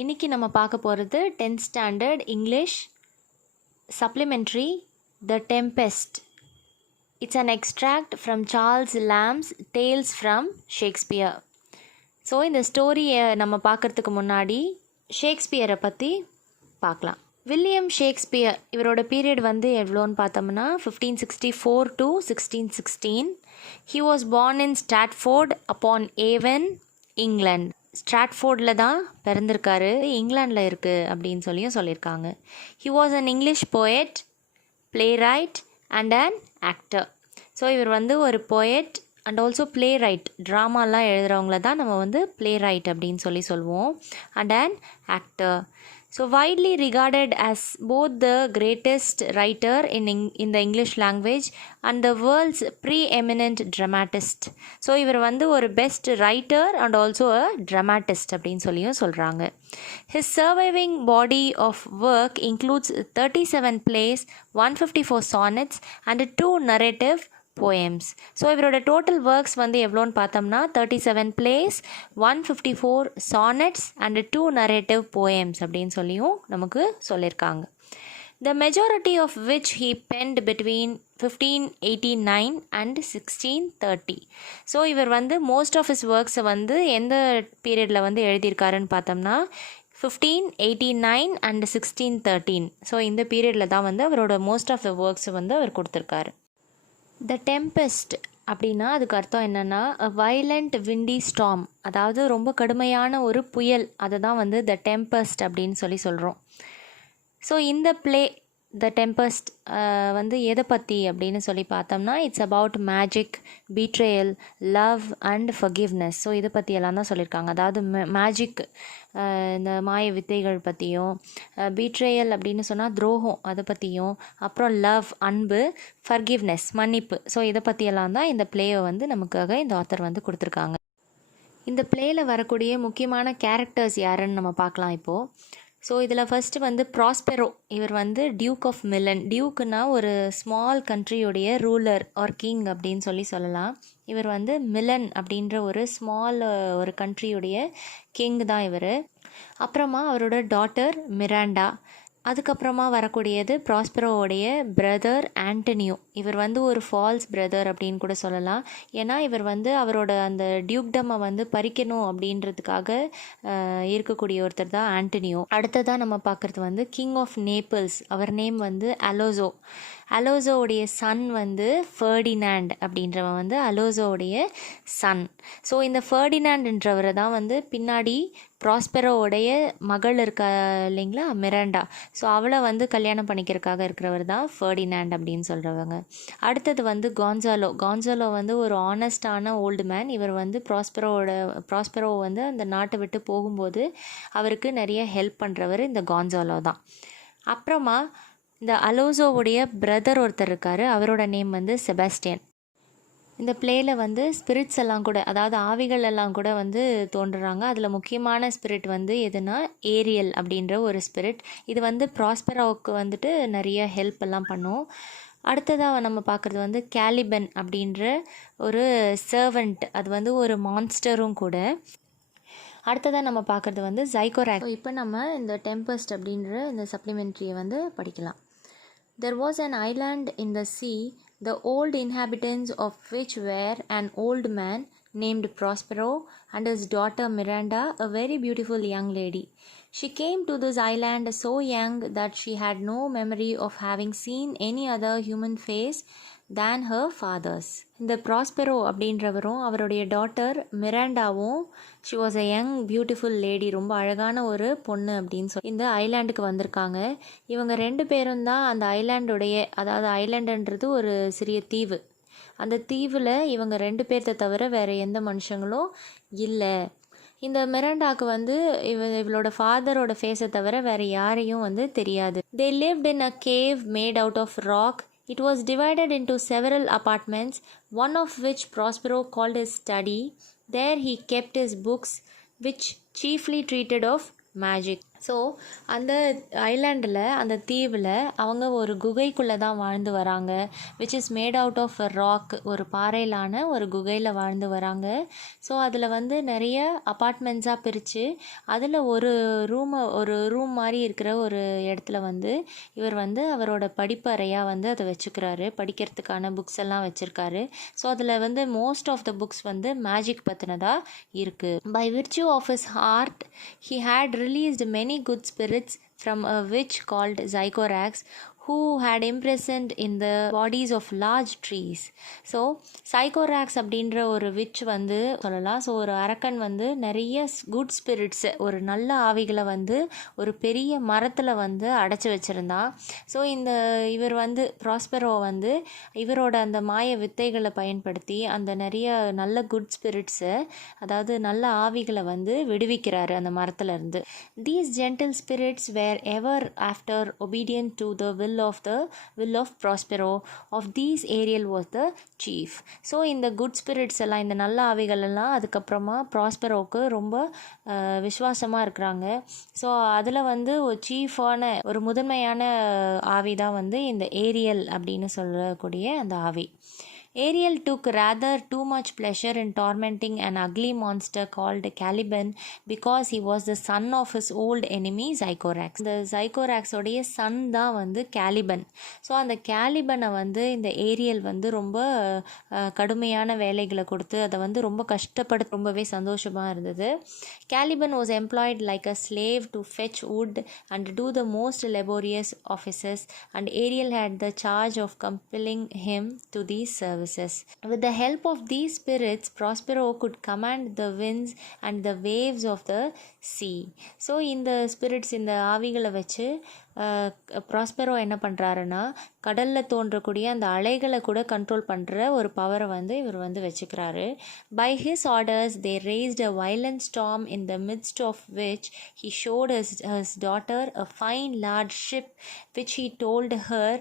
இன்றைக்கி நம்ம பார்க்க போகிறது 10th standard English supplementary the Tempest. It's an extract from Charles lamps tales from Shakespeare. So இந்த ஸ்டோரியை நம்ம பார்க்குறதுக்கு முன்னாடி ஷேக்ஸ்பியரை பற்றி பார்க்கலாம். வில்லியம் ஷேக்ஸ்பியர் இவரோட பீரியட் வந்து எவ்வளோன்னு பார்த்தோம்னா 1564 to 1616. He was born in Stratford upon Avon, England. ஸ்ட்ராட்ஃபோர்டில் தான் பிறந்திருக்காரு, இங்கிலாண்டில் இருக்குது அப்படின்னு சொல்லியிருக்காங்க. He was an English poet, playwright and an actor. So இவர் வந்து ஒரு போயட் அண்ட் ஆல்சோ பிளேரைட், ட்ராமாலாம் எழுதுகிறவங்கள தான் நம்ம வந்து பிளேரைட் அப்படின்னு சொல்லுவோம், and an actor. So widely regarded as both the greatest writer in the English language and the world's preeminent dramatist. So இவர் வந்து ஒரு best writer and also a dramatist அப்படின்னு சொல்கிறாங்க. His surviving body of work includes 37 plays, 154 sonnets and 2 narrative poems. So இவரோட total works வந்து எவ்வளோன்னு பார்த்தோம்னா 37 place, 154 sonnets and 2 narrative poems அப்படின்னு நமக்கு சொல்லியிருக்காங்க. The majority of which he penned between 1589 and 1630. So இவர் வந்து மோஸ்ட் ஆஃப் ஹிஸ் ஒர்க்ஸை வந்து எந்த பீரியடில் வந்து எழுதியிருக்காருன்னு பார்த்தோம்னா 1589 and 1613. ஸோ இந்த பீரியடில் தான் வந்து அவரோட மோஸ்ட் ஆஃப் த ஒர்க்ஸை வந்து அவர் கொடுத்துருக்காரு. த டெம்பெஸ்ட் அப்படின்னா அதுக்கு அர்த்தம் என்னென்னா வயலண்ட் விண்டி ஸ்டார்ம், அதாவது ரொம்ப கடுமையான ஒரு புயல், அதை தான் வந்து த டெம்பெஸ்ட் அப்படின்னு சொல்கிறோம். ஸோ இந்த ப்ளே த டெம்பெஸ்ட் வந்து எதை பற்றி அப்படின்னு பார்த்தோம்னா it's about magic, betrayal, love and forgiveness. So இதை பற்றி எல்லாம் தான் சொல்லியிருக்காங்க. அதாவது மேஜிக், இந்த மாய வித்தைகள் பற்றியும், பீட்ரேயல் அப்படின்னு சொன்னால் துரோகம், அதை பற்றியும், அப்புறம் லவ் அன்பு, ஃபர்கிவ்னஸ் மன்னிப்பு. ஸோ இதை பற்றியெல்லாம் தான் இந்த பிளேயை வந்து நமக்காக இந்த ஆத்தர் வந்து கொடுத்துருக்காங்க. இந்த பிளேயில் வரக்கூடிய முக்கியமான கேரக்டர்ஸ் யாருன்னு நம்ம பார்க்கலாம் இப்போது. ஸோ இதில் ஃபஸ்ட்டு வந்து ப்ராஸ்பெரோ, இவர் வந்து டியூக் ஆஃப் மிலன். டியூக்குன்னா ஒரு ஸ்மால் கண்ட்ரியுடைய ரூலர் ஆர் கிங் அப்படின்னு சொல்லலாம். இவர் வந்து மிலன் அப்படின்ற ஒரு ஸ்மால் ஒரு கண்ட்ரியுடைய கிங் தான் இவர். அப்புறமா அவரோட டாட்டர் மிராண்டா. அதுக்கப்புறமா வரக்கூடியது ப்ராஸ்பெரோவுடைய பிரதர் ஆண்டனியோ. இவர் வந்து ஒரு ஃபால்ஸ் பிரதர் அப்படின்னு கூட சொல்லலாம். ஏன்னா இவர் வந்து அவரோட அந்த டியூக்டம்மை வந்து பறிக்கணும் அப்படின்றதுக்காக இருக்கக்கூடிய ஒருத்தர் தான் ஆண்டனியோ. அடுத்ததாக நம்ம பார்க்குறது வந்து கிங் ஆஃப் நேபிள்ஸ். அவர் நேம் வந்து அலோசோ. அலோசோவுடைய சன் வந்து ஃபர்டினாண்ட் அப்படின்றவன் வந்து அலோசோவுடைய சன். ஸோ இந்த ஃபர்டினாண்ட்ன்றவரை தான் வந்து பின்னாடி ப்ராஸ்பெரோவுடைய மகள் இருக்கா இல்லைங்களா, மிராண்டா. ஸோ அவளை வந்து கல்யாணம் பண்ணிக்கிறதுக்காக இருக்கிறவர் தான் ஃபர்டினாண்ட் அப்படின்னு சொல்கிறவங்க. அடுத்தது வந்து கான்சாலோ. கான்சாலோ வந்து ஒரு ஆனஸ்டான ஓல்டு மேன். இவர் வந்து ப்ராஸ்பெரோ வந்து அந்த நாட்டை விட்டு போகும்போது அவருக்கு நிறைய ஹெல்ப் பண்ணுறவர் இந்த கான்சாலோ தான். அப்புறமா இந்த அலோசோவுடைய பிரதர் ஒருத்தர் இருக்கார், அவரோட நேம் வந்து செபாஸ்டியன். இந்த பிளேயில் வந்து ஸ்பிரிட்ஸ் எல்லாம் கூட, அதாவது ஆவிகள் எல்லாம் கூட வந்து தோன்றுறாங்க. அதில் முக்கியமான ஸ்பிரிட் வந்து எதுனா ஏரியல் அப்படின்ற ஒரு ஸ்பிரிட். இது வந்து ப்ராஸ்பெரோவுக்கு வந்துட்டு நிறைய ஹெல்ப் எல்லாம் பண்ணும். அடுத்ததாக நம்ம பார்க்குறது வந்து கேலிபன் அப்படின்ற ஒரு சர்வெண்ட், அது வந்து ஒரு மான்ஸ்டரும் கூட. அடுத்ததாக நம்ம பார்க்குறது வந்து ஜைகோராக். இப்போ நம்ம இந்த டெம்பெஸ்ட் அப்படின்ற இந்த சப்ளிமெண்ட்ரியை வந்து படிக்கலாம். There was an island in the sea, the old inhabitants of which were an old man named Prospero and his daughter Miranda, a very beautiful young lady. She came to this island so young that she had no memory of having seen any other human face than her father's. இந்த Prospero அப்படின்றவரும் அவருடைய daughter மிராண்டாவும் she was a young beautiful lady, ரொம்ப அழகான ஒரு பொண்ணு அப்படின்னு இந்த ஐலாண்டுக்கு வந்திருக்காங்க. இவங்க 2 பேரும் தான் அந்த ஐலாண்டுடைய, அதாவது ஐலாண்டுன்றது ஒரு சிறிய தீவு. அந்த தீவில் இவங்க 2 பேர்த்த தவிர வேறு எந்த மனுஷங்களும் இல்லை. இந்த மிராண்டாவுக்கு வந்து இவளோட ஃபாதரோட ஃபேஸை தவிர வேறு யாரையும் வந்து தெரியாது. They lived in a cave made out of rock. It was divided into several apartments, one of which Prospero called his study. There he kept his books, which chiefly treated of magic. So அந்த ஐலாண்டில், அந்த தீவில் அவங்க ஒரு குகைக்குள்ளே தான் வாழ்ந்து வராங்க. Which is made out of a rock. ஒரு பாறையிலான ஒரு குகையில் வாழ்ந்து வராங்க. ஸோ அதில் வந்து நிறைய அப்பார்ட்மெண்ட்ஸாக பிரித்து அதில் ஒரு ரூம் மாதிரி இருக்கிற ஒரு இடத்துல வந்து இவர் வந்து அவரோட படிப்பறையாக வந்து அதை வச்சுக்கிறாரு. படிக்கிறதுக்கான புக்ஸ் எல்லாம் வச்சுருக்காரு. ஸோ அதில் வந்து மோஸ்ட் ஆஃப் த புக்ஸ் வந்து மேஜிக் பற்றினதாக இருக்குது. By virtue of his art he had released many good spirits from a witch called Zycorax, who had imprisoned in the bodies of large trees. So Sycorax அப்படின்ற ஒரு which வந்து சொல்லலாம். So ஒரு அரக்கன் வந்து நிறைய குட் ஸ்பிரிட்ஸு, ஒரு நல்ல ஆவிகளை வந்து ஒரு பெரிய மரத்தில் வந்து அடைச்சி வச்சுருந்தான். ஸோ இவர் வந்து ப்ராஸ்பெரோ வந்து இவரோட அந்த மாய வித்தைகளை பயன்படுத்தி அந்த நிறைய நல்ல குட் ஸ்பிரிட்ஸு, அதாவது நல்ல ஆவிகளை வந்து விடுவிக்கிறாரு அந்த மரத்துலேருந்து. These gentle spirits were ever after obedient to the will of Prospero. Of these Ariel was the chief. So இந்த குட் ஸ்பிரிட்ஸ் எல்லாம், இந்த நல்ல ஆவிகள் எல்லாம் அதுக்கப்புறமா ப்ராஸ்பெரோவுக்கு ரொம்ப விசுவாசமாக இருக்கிறாங்க. ஸோ அதில் வந்து ஒரு சீஃபான ஒரு முதன்மையான ஆவி தான் வந்து இந்த ஏரியல் அப்படின்னு சொல்லக்கூடிய அந்த ஆவி. Ariel took rather too much pleasure in tormenting an ugly monster called Caliban because he was the son of his old enemy Zycorax. இந்த Zycoraxோடைய சன் தான் வந்து கேலிபன். ஸோ அந்த கேலிபனை வந்து இந்த ஏரியல் வந்து ரொம்ப கடுமையான வேலைகளை கொடுத்து அதை வந்து ரொம்ப கஷ்டப்பட்டு ரொம்பவே சந்தோஷமாக இருந்தது. Caliban was employed like a slave to fetch wood and do the most laborious offices, and Ariel had the charge of compelling him to these services. With the help of these spirits, Prospero could command the winds and the waves of the sea. So இந்த spirits, இந்த ஆவிகளை வச்சு Prospero என்ன பண்ணுறாருன்னா கடலில் தோன்றக்கூடிய அந்த அலைகளை கூட கண்ட்ரோல் பண்ணுற ஒரு பவரை வந்து இவர் வந்து வச்சுக்கிறாரு. By his orders they raised a violent storm in the midst of which he showed his daughter a fine large ship which he told her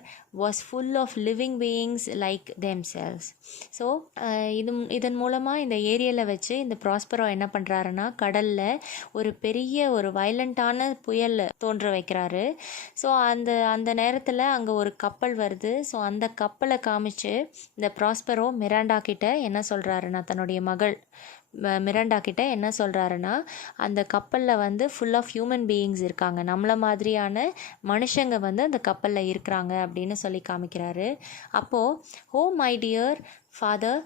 was full of living beings like themselves. So இதன் மூலமாக இந்த ஏரியாவில் வச்சு இந்த Prospero என்ன பண்ணுறாருன்னா கடலில் ஒரு பெரிய ஒரு வயலண்ட்டான புயல் தோன்ற வைக்கிறாரு. ஸோ அந்த நேரத்தில் அங்கே ஒரு கப்பல் வருது. ஸோ அந்த கப்பலை காமிச்சு இந்த ப்ராஸ்பெரோ மிராண்டா கிட்ட என்ன சொல்கிறாருன்னா, தன்னுடைய மகள் மிராண்டா கிட்ட என்ன சொல்கிறாருன்னா, அந்த கப்பலில் வந்து ஃபுல் ஆஃப் ஹியூமன் பீயிங்ஸ் இருக்காங்க, நம்மளை மாதிரியான மனுஷங்க வந்து அந்த கப்பலில் இருக்கிறாங்க அப்படின்னு சொல்லி காமிக்கிறாரு. அப்போது, oh my dear father,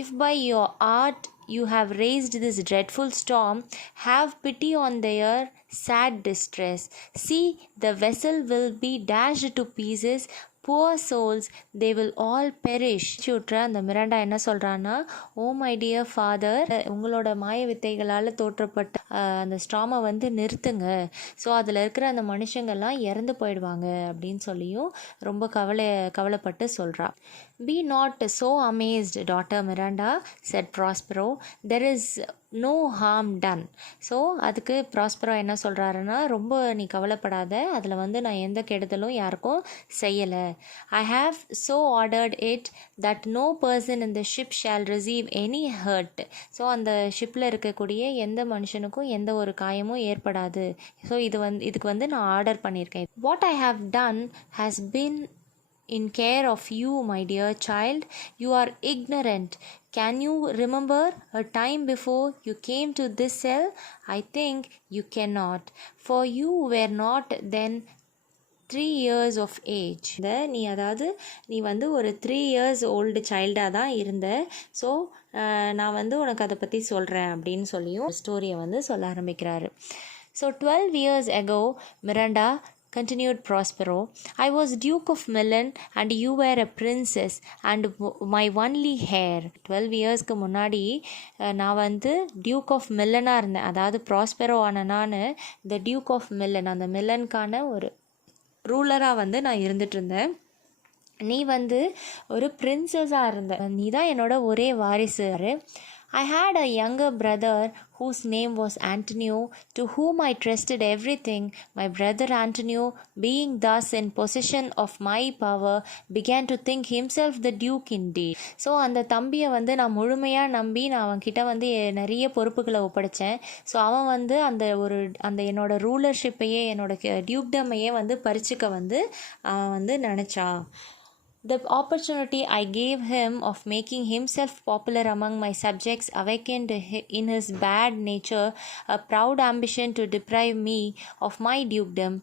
if by your art you have raised this dreadful storm, have pity on their sad distress. See, the vessel will be dashed to pieces. Poor souls, they will all perish. சுற்ற அந்த Miranda என்ன சொல்கிறான்னா, oh my dear father, உங்களோட மாய வித்தைகளால் தோற்றப்பட்ட அந்த ஸ்டாமை வந்து நிறுத்துங்க. So அதில் இருக்கிற அந்த மனுஷங்கள்லாம் இறந்து போயிடுவாங்க அப்படின்னு சொல்லியும் ரொம்ப கவலைப்பட்டு சொல்கிறா. Be not so amazed, daughter Miranda, said Prospero. There is no harm done. So அதுக்கு ப்ராஸ்பெரோ என்ன சொல்கிறாருன்னா, ரொம்ப நீ கவலைப்படாத, அதில் வந்து நான் எந்த கெடுதலும் யாருக்கும் செய்யலை. I have so ordered it that no person in the ship shall receive any hurt. So அந்த ஷிப்பில் இருக்கக்கூடிய எந்த மனுஷனுக்கும் எந்த ஒரு காயமும் ஏற்படாது. ஸோ இதுக்கு வந்து நான் ஆர்டர் பண்ணியிருக்கேன். What I have done has been in care of you, my dear child. You are ignorant. Can you remember a time before you came to this cell? I think you cannot, for you were not then 3 years of age. நீ வந்து ஒரு 3 years old சைல்டாக தான் இருந்த. So நான் வந்து உனக்கு அதை பற்றி சொல்கிறேன் அப்படின்னு சொல்லியும் ஸ்டோரியை வந்து சொல்ல ஆரம்பிக்கிறாரு. So 12 years ago, Miranda, continued Prospero, I was Duke of Milan and you were a princess and my only heir. 12 yearsக்கு முன்னாடி நான் வந்து டியூக் ஆஃப் மில்லனாக இருந்தேன். அதாவது ப்ராஸ்பெரோ ஆன நான் த டியூக் ஆஃப் மில்லன், அந்த மில்லனுக்கான ஒரு ரூலராக வந்து நான் இருந்துட்டு இருந்தேன். நீ வந்து ஒரு பிரின்சஸாக இருந்த, நீ தான் என்னோட ஒரே வாரிசு. I had a younger brother whose name was Antonio, to whom I trusted everything, my brother Antonio, being thus in possession of my power, began to think himself the duke indeed. So அந்த தம்பியை வந்து நான் முழுமையாக நம்பி நான் அவன்கிட்ட வந்து நிறைய பொறுப்புகளை ஒப்படைச்சேன். ஸோ அவன் வந்து அந்த என்னோட ரூலர்ஷிப்பையே என்னோட டியூக்டமையே வந்து பறிச்சுக்க வந்து அவன் வந்து நினச்சான். The opportunity I gave him of making himself popular among my subjects awakened in his bad nature a proud ambition to deprive me of my dukedom.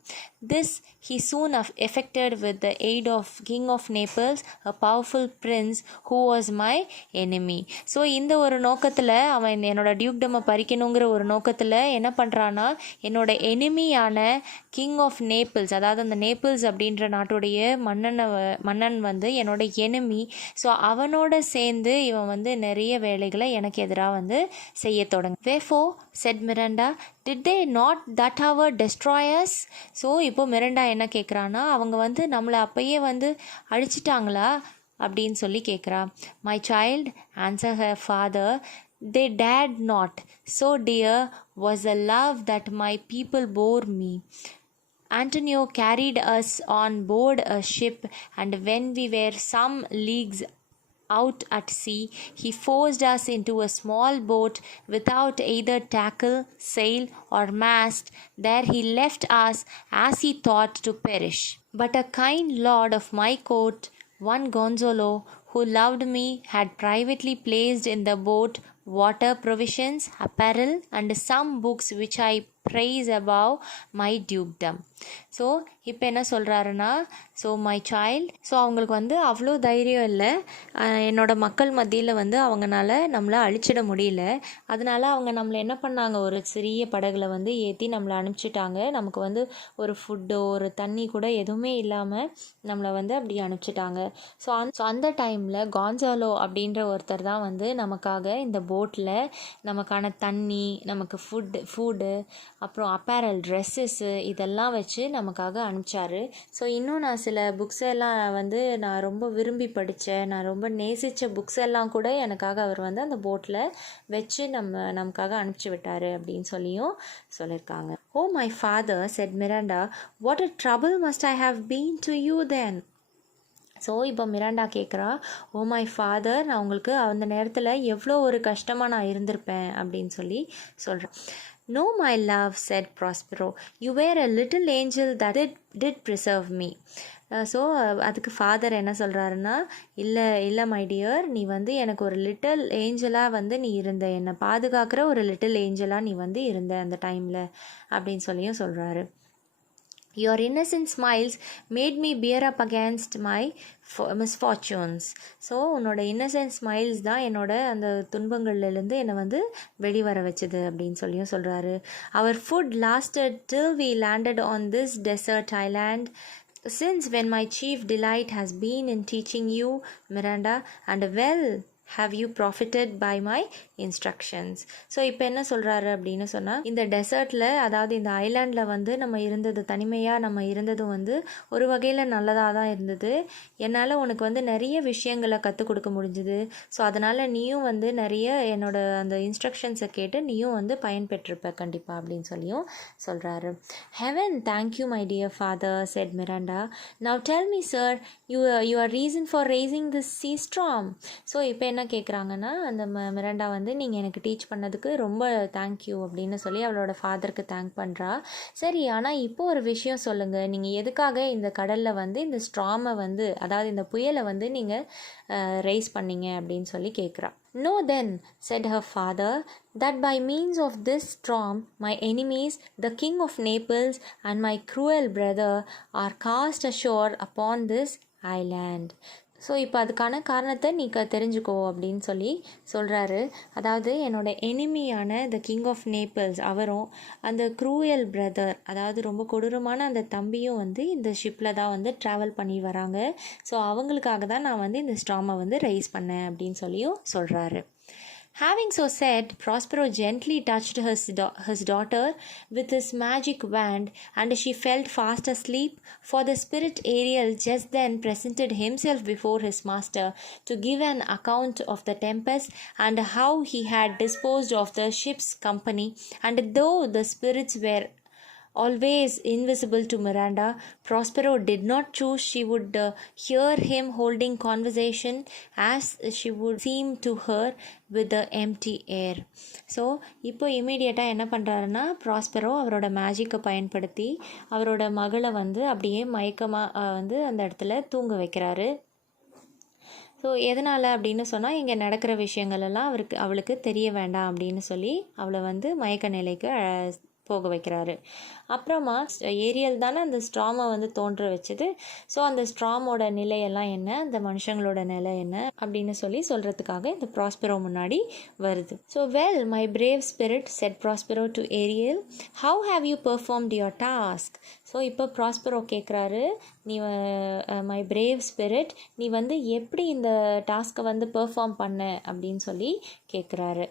This he soon effected with the aid of King of Naples, a powerful prince who was my enemy. So இந்த ஒரு நோக்கத்தில் அவன் என்னோட டியூக்டமை பறிக்கணுங்கிற ஒரு நோக்கத்தில் என்ன பண்ணுறான்னா, என்னோட எனிமியான கிங் ஆஃப் நேபிள்ஸ், அதாவது அந்த நேபிள்ஸ் அப்படின்ற நாட்டுடைய மன்னன் வந்து என்னோட எனிமி. ஸோ அவனோட சேர்ந்து இவன் வந்து நிறைய வேலைகளை எனக்கு எதிராக வந்து செய்ய தொடங்க. Wherefore, said Miranda, did they not that hour destroy us? So இப்போ மிரண்டா என்ன கேட்குறான்னா, அவங்க வந்து நம்மளை அப்பயே வந்து அழிச்சிட்டாங்களா அப்படின்னு சொல்லி கேட்குறா. My child, answered her father, they dared not. So dear was the love that my people bore me. Antonio carried us on board a ship, and when we were some leagues out at sea, he forced us into a small boat without either tackle, sail, or mast. There he left us, as he thought, to perish. But a kind lord of my court, one Gonzalo, who loved me, had privately placed in the boat water, provisions, apparel, and some books which I praise above my dukedom. So இப்போ என்ன சொல்கிறாருன்னா, so my child, so அவங்களுக்கு வந்து அவ்வளோ தைரியம் இல்லை. என்னோட மக்கள் மத்தியில் வந்து அவங்களால நம்மளை அழிச்சிட முடியல. அதனால அவங்க நம்மளை என்ன பண்ணாங்க, ஒரு சிறிய படகுல வந்து ஏற்றி நம்மளை அனுப்பிச்சிட்டாங்க. நமக்கு வந்து ஒரு ஃபுட்டோ ஒரு தண்ணி கூட எதுவுமே இல்லாமல் நம்மளை வந்து அப்படி அனுப்பிச்சிட்டாங்க. ஸோ அந்த டைமில் கான்சாலோ அப்படின்ற ஒருத்தர் தான் வந்து நமக்காக இந்த போட்டில் நமக்கான தண்ணி, நமக்கு ஃபுட்டு, அப்புறம் அப்பேரல், ட்ரெஸ்ஸஸ்ஸு இதெல்லாம் வச்சு நமக்காக அனுப்பிச்சாரு. ஸோ இன்னும் நான் சில புக்ஸ் எல்லாம் வந்து நான் ரொம்ப விரும்பி படித்தேன், நான் ரொம்ப நேசித்த புக்ஸ் எல்லாம் கூட எனக்காக அவர் வந்து அந்த போட்டில் வச்சு நமக்காக அனுப்பிச்சி விட்டார் அப்படின்னு சொல்லியிருக்காங்க. Oh my father, said Miranda, what a trouble must I have been to you then. So இப்போ மிராண்டா கேட்குறா, ஓ மை ஃபாதர், நான் உங்களுக்கு அந்த நேரத்தில் எவ்வளோ ஒரு கஷ்டமாக நான் இருந்திருப்பேன் அப்படின்னு சொல்கிறேன். No, my love, said Prospero, you were a little angel that did preserve me. So அதுக்கு ஃபாதர் என்ன சொல்கிறாருன்னா, இல்லை மை டியர், நீ வந்து எனக்கு ஒரு லிட்டில் ஏஞ்சலாக வந்து நீ இருந்த, என்னை பாதுகாக்கிற ஒரு லிட்டில் ஏஞ்சலாக நீ வந்து இருந்த அந்த டைமில் அப்படின்னு சொல்கிறாரு. Your innocent smiles made me bear up against my misfortunes. So உன்னோட இன்னசென்ட் ஸ்மைல்ஸ் தான் என்னோட அந்த துன்பங்கள்லேருந்து என்னை வந்து வெளிவர வச்சுது அப்படின்னு சொல்கிறாரு. Our food lasted till we landed on this desert island. Since when my chief delight has been in teaching you, Miranda, and well have you profited by my instructions. So இப்போ என்ன சொல்கிறாரு அப்படின்னு சொன்னால், இந்த டெசர்ட்டில், அதாவது இந்த ஐலாண்டில் வந்து நம்ம இருந்தது, தனிமையாக நம்ம இருந்ததும் வந்து ஒரு வகையில் நல்லதாக தான் இருந்தது. என்னால் உனக்கு வந்து நிறைய விஷயங்களை கற்றுக் கொடுக்க முடிஞ்சுது. ஸோ அதனால் நீயும் வந்து நிறைய என்னோட அந்த இன்ஸ்ட்ரக்ஷன்ஸை கேட்டு நீயும் வந்து பயன்பெற்றிருப்ப கண்டிப்பாக அப்படின்னு சொல்கிறாரு. Heaven thank you my dear father, said Miranda. Now tell me sir, your reason for raising this sea storm. So இப்போ என்ன கேட்குறாங்கன்னா, அந்த மிராண்டா வந்து நீங்கள் எனக்கு டீச் பண்ணதுக்கு ரொம்ப தேங்க்யூ அப்படின்னு சொல்லி அவளோட ஃபாதருக்கு தேங்க் பண்ணுறா. சரி, ஆனால் இப்போ ஒரு விஷயம் சொல்லுங்கள், நீங்கள் எதுக்காக இந்த கடலில் வந்து இந்த ஸ்ட்ராமை வந்து, அதாவது இந்த புயலை வந்து நீங்கள் ரைஸ் பண்ணீங்க அப்படின்னு சொல்லி கேட்குறா. No then, said her father, that by means of this storm my enemies, the king of Naples and my cruel brother, are cast ashore upon this island. So இப்போ அதுக்கான காரணத்தை நீ தெரிஞ்சுக்கோ அப்படின்னு சொல்கிறாரு. அதாவது என்னோட எனிமியான த கிங் ஆஃப் நேபிள்ஸ் அவரும், அந்த க்ரூயல் பிரதர், அதாவது ரொம்ப கொடூரமான அந்த தம்பியும் வந்து இந்த ஷிப்பில் தான் வந்து ட்ராவல் பண்ணி வராங்க. ஸோ அவங்களுக்காக தான் நான் வந்து இந்த ஸ்டாமை வந்து ரைஸ் பண்ணேன் அப்படின்னு சொல்கிறாரு. Having so said, Prospero gently touched his daughter with his magic wand, and she fell fast asleep, for the spirit Ariel just then presented himself before his master to give an account of the tempest and how he had disposed of the ship's company. And though the spirits were always invisible to Miranda, Prospero did not choose she would hear him holding conversation as she would seem to her with the empty air. So இப்போ இமீடியட்டாக என்ன பண்ணுறாருன்னா, Prospero அவரோட மேஜிக்கை பயன்படுத்தி அவரோட மகளை வந்து அப்படியே மயக்கமாக வந்து அந்த இடத்துல தூங்க வைக்கிறாரு. ஸோ எதனால் அப்படின்னு சொன்னால், இங்கே நடக்கிற விஷயங்கள் எல்லாம் அவளுக்கு தெரிய வேண்டாம் அப்படின்னு சொல்லி அவளை வந்து மயக்க நிலைக்கு போக வைக்கிறாரு. அப்புறமா ஏரியல் தானே அந்த ஸ்ட்ராமை வந்து தோன்ற வச்சது. ஸோ அந்த ஸ்ட்ராமோட நிலையெல்லாம் என்ன, அந்த மனுஷங்களோட நிலை என்ன அப்படின்னு சொல்கிறதுக்காக இந்த ப்ராஸ்பெரோ முன்னாடி வருது. So well my brave spirit said Prospero to Ariel, how have you performed your task. So இப்போ ப்ராஸ்பெரோ கேட்குறாரு, நீ மை பிரேவ் ஸ்பிரிட், நீ வந்து எப்படி இந்த டாஸ்க்கை வந்து பெர்ஃபார்ம் பண்ண அப்படின்னு சொல்லி கேட்குறாரு.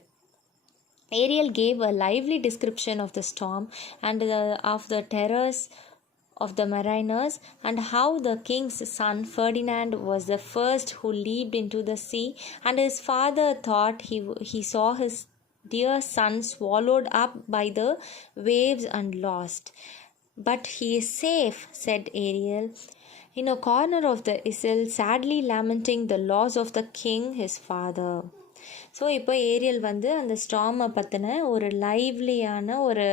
Ariel gave a lively description of the storm and of the terrors of the mariners, and how the king's son Ferdinand was the first who leaped into the sea, and his father thought he saw his dear son swallowed up by the waves and lost. But he is safe, said Ariel, in a corner of the Isle, sadly lamenting the loss of the king his father. So இப்போ Ariel வந்து அந்த ஸ்டாமை பற்றின ஒரு லைவ்லியான ஒரு